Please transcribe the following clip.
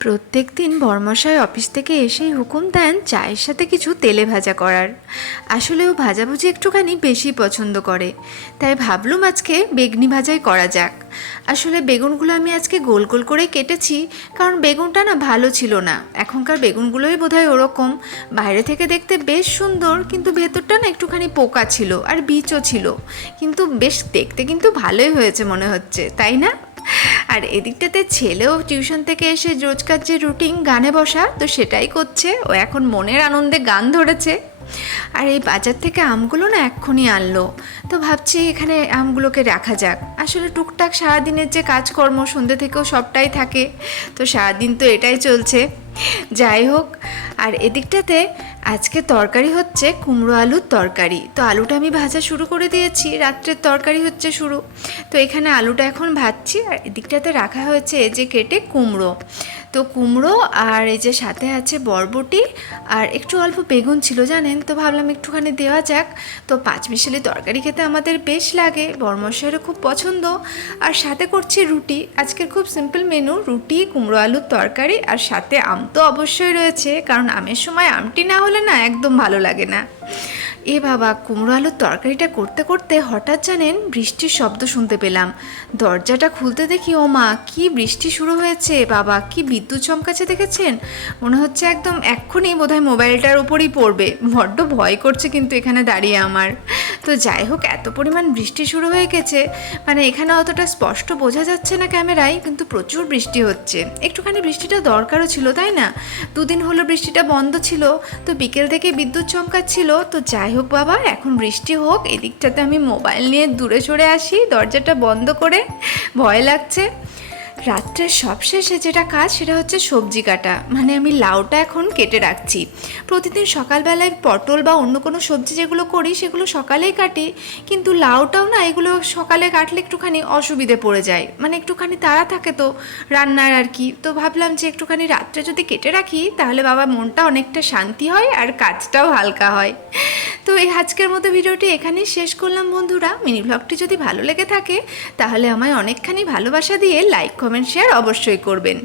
প্রত্যেক দিন বর্মশাই অফিস থেকে এসেই হুকুম দেন চায়ের সাথে কিছু তেলে ভাজা করার। আসলে ও ভাজাভুজি একটুখানি বেশি পছন্দ করে। তাই ভাবলুম আজকে বেগনি ভাজাই করা যাক। আসলে বেগুনগুলো আমি আজকে গোল গোল করে কেটেছি, কারণ বেগুনটা না ভালো ছিল না। এখনকার বেগুনগুলোই বোধহয় ওরকম। বাইরে থেকে দেখতে বেশ সুন্দর, কিন্তু ভেতরটা না একটুখানি পোকা ছিল আর বীজও ছিল। কিন্তু বেশ দেখতে কিন্তু ভালোই হয়েছে মনে হচ্ছে, তাই না? আর এদিকটাতে ছেলেও টিউশন থেকে এসে রোজকার যে রুটিন গানে বসা তো সেটাই করছে। ও এখন মনের আনন্দে গান ধরেছে। আর এই বাজার থেকে আমগুলো না এক্ষুনি আনলো। তো ভাবছি এখানে আমগুলোকে রাখা যাক। আসলে টুকটাক সারাদিনের যে কাজকর্ম সন্ধ্যে থেকেও সবটাই থাকে। তো সারাদিন তো এটাই চলছে। যাই হোক, আর এদিকটাতে আজকে তরকারি হচ্ছে কুমড়ো আলুর তরকারি। তো আলুটা আমি ভাজা শুরু করে দিয়েছি, রাত্রের তরকারি হচ্ছে শুরু। তো এখানে আলুটা এখন ভাজছি আর এদিকটাতে রাখা হয়েছে এই যে কেটে কুমড়ো। তো কুমড়ো আর এই যে সাথে আছে বরবটি আর একটু অল্প বেগুন ছিল জানেন, তো ভাবলাম একটুখানি দেওয়া যাক। তো পাঁচ মিশালি তরকারি খেতে আমাদের বেশ লাগে, বরমশাইয়েরও খুব পছন্দ। আর সাথে করছি রুটি আজকের খুব সিম্পল মেনু রুটি, কুমড়ো আলুর তরকারি আর সাথে আম তো অবশ্যই রয়েছে, কারণ আমের সময় আমটি না হলে না একদম ভালো লাগে না। এ বাবা কুমড়ো আলুর তরকারিটা করতে করতে হঠাৎ জানেন বৃষ্টির শব্দ শুনতে পেলাম। দরজাটা খুলতে দেখি, ও মা, কি বৃষ্টি শুরু হয়েছে বাবা, কি বিদ্যুৎ চমকাচ্ছে দেখেছেন? মনে হচ্ছে একদম এক্ষুনি বোধহয় মোবাইলটার উপরই পড়বে। বড্ড ভয় করছে কিন্তু এখানে দাঁড়িয়ে আমার। তো যাই হোক, এত পরিমাণ বৃষ্টি শুরু হয়ে গেছে। মানে এখানে অতটা স্পষ্ট বোঝা যাচ্ছে না ক্যামেরায়, কিন্তু প্রচুর বৃষ্টি হচ্ছে। একটুখানি বৃষ্টিটা দরকারও ছিল, তাই না? দুদিন হলো বৃষ্টিটা বন্ধ ছিল, তো বিকেল থেকে বিদ্যুৎ চমকাচ্ছিল। তো যাই হোক বাবা, এখন বৃষ্টি হোক, এদিকটাতে আমি মোবাইল নিয়ে দূরে সরে আসি, দরজাটা বন্ধ করে, ভয় লাগছে। রাত্রের সবশেষে যেটা কাজ সেটা হচ্ছে সবজি কাটা। মানে আমি লাউটা এখন কেটে রাখছি। প্রতিদিন সকালবেলায় পটল বা অন্য কোনো সবজি যেগুলো করি সেগুলো সকালেই কাটি, কিন্তু লাউটাও না এগুলো সকালে কাটলে একটুখানি অসুবিধে পড়ে যায়। মানে একটুখানি তাড়া থাকে তো রান্নার আর কি। তো ভাবলাম যে একটুখানি রাত্রে যদি কেটে রাখি, তাহলে বাবা মনটা অনেকটা শান্তি হয় আর কাজটাও হালকা হয়। তো এই আজকের মতো ভিডিওটি এখানেই শেষ করলাম বন্ধুরা। মিনি ব্লগটি যদি ভালো লেগে থাকে, তাহলে আমায় অনেকখানি ভালোবাসা দিয়ে লাইক কমেন্ট শেয়ার অবশ্যই করবেন।